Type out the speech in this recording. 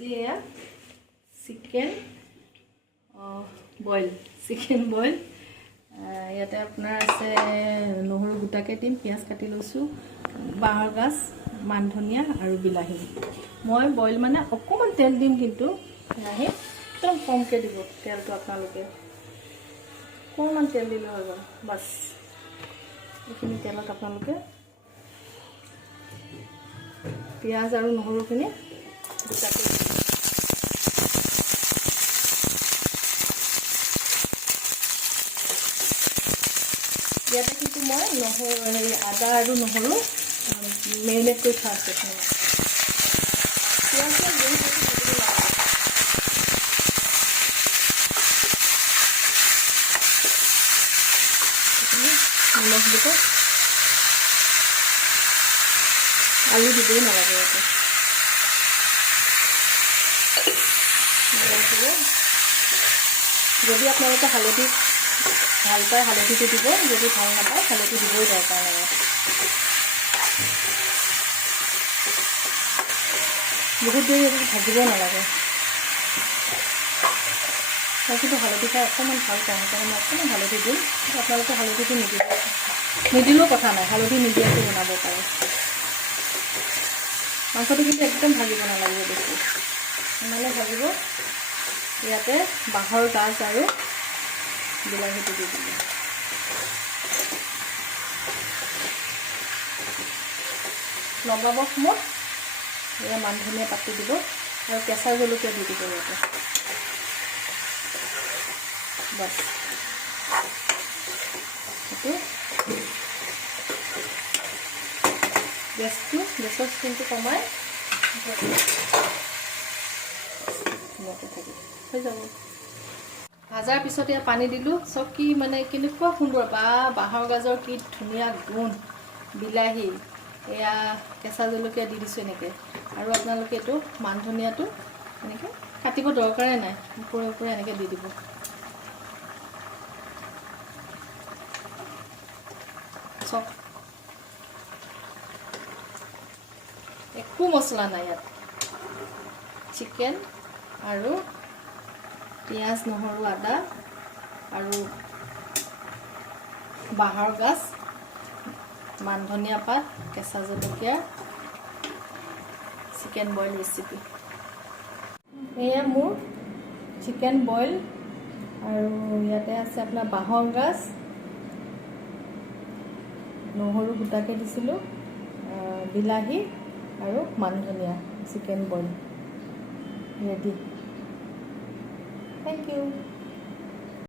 আজি এয়া chicken boil ইয়াতে আপোনাৰ আছে নহৰু গোটাকে দিম, পিঁয়াজ কাটি লৈছোঁ, বাঁহৰ গাজ, মান ধনিয়া আৰু বিলাহী। মই বইল মানে অকণমান তেল দিম, কিন্তু বিলাহী একদম কমকৈ দিব তেলটো। আপোনালোকে অকণমান তেল দিলে হৈ গ'ল বাছ। এইখিনি তেলত আপোনালোকে পিঁয়াজ আৰু নহৰুখিনি গোটাকৈ ইয়াতে কিন্তু মই আদা আৰু নহৰু মেৰিনেট কৰি থোৱা আছে। পিঁয়াজটো বহুত বেছি দিবলৈ নালাগে। নিমখ দিব, আলু দিবই নালাগে ইয়াতে। নিমখ দিব, যদি আপোনালোকে হালধি ভাল পায় হালধিটো দিব, যদি ভাল নাপায় হালধি দিবই দৰকাৰ নাই। বহুত দেৰি এইটো ভাজিব নালাগে। মই কিন্তু হালধি খাই অকণমান ভাল পাওঁ, সেইকাৰণে মই অকণমান হালধি দিম। আপোনালোকে হালধিটো নিদিলেও কথা নাই, হালধি নিদিয়াকৈ বনাব পাৰে। মাংসটো কিন্তু একদম ভাজিব নালাগিব বেছি, ইমানে ভাজিব। ইয়াতে বাঁহৰ গাজ আৰু বিলাহীটো দি দিব। লগাব সময়ত এয়া মান ধনিয়া পাতি দিব আৰু কেঁচা জলকীয়া দি দিব ইয়াতে। বাছ সেইটো গেছৰ স্কিনটো কমাই ধুনীয়াকৈ থাকিব, হৈ যাব। ভাজাৰ পিছত এয়া পানী দিলোঁ। চব কি মানে কেনেকুৱা সুন্দৰ, বাঁহৰ গাজৰ কি ধুনীয়া গোন্ধ, বিলাহী, এয়া কেঁচা জলকীয়া দি দিছোঁ এনেকৈ। আৰু আপোনালোকে এইটো মান ধনিয়াটো এনেকৈ কাটিব দৰকাৰে নাই, ওপৰে ওপৰে এনেকৈ দি দিব। চব একো মছলা নাই ইয়াত। চিকেন আৰু পিঁয়াজ, নহৰু, আদা আৰু বাঁহৰ গাজ, মান ধনিয়া পাত, কেঁচা জলকীয়া, চিকেন বইল ৰেচিপি। এয়া মোৰ চিকেন বইল, আৰু ইয়াতে আছে আপোনাৰ বাঁহৰ গাজ, নহৰু গোটাকৈ দিছিলোঁ, বিলাহী আৰু মান ধনিয়া। Chicken boil ready. Thank U.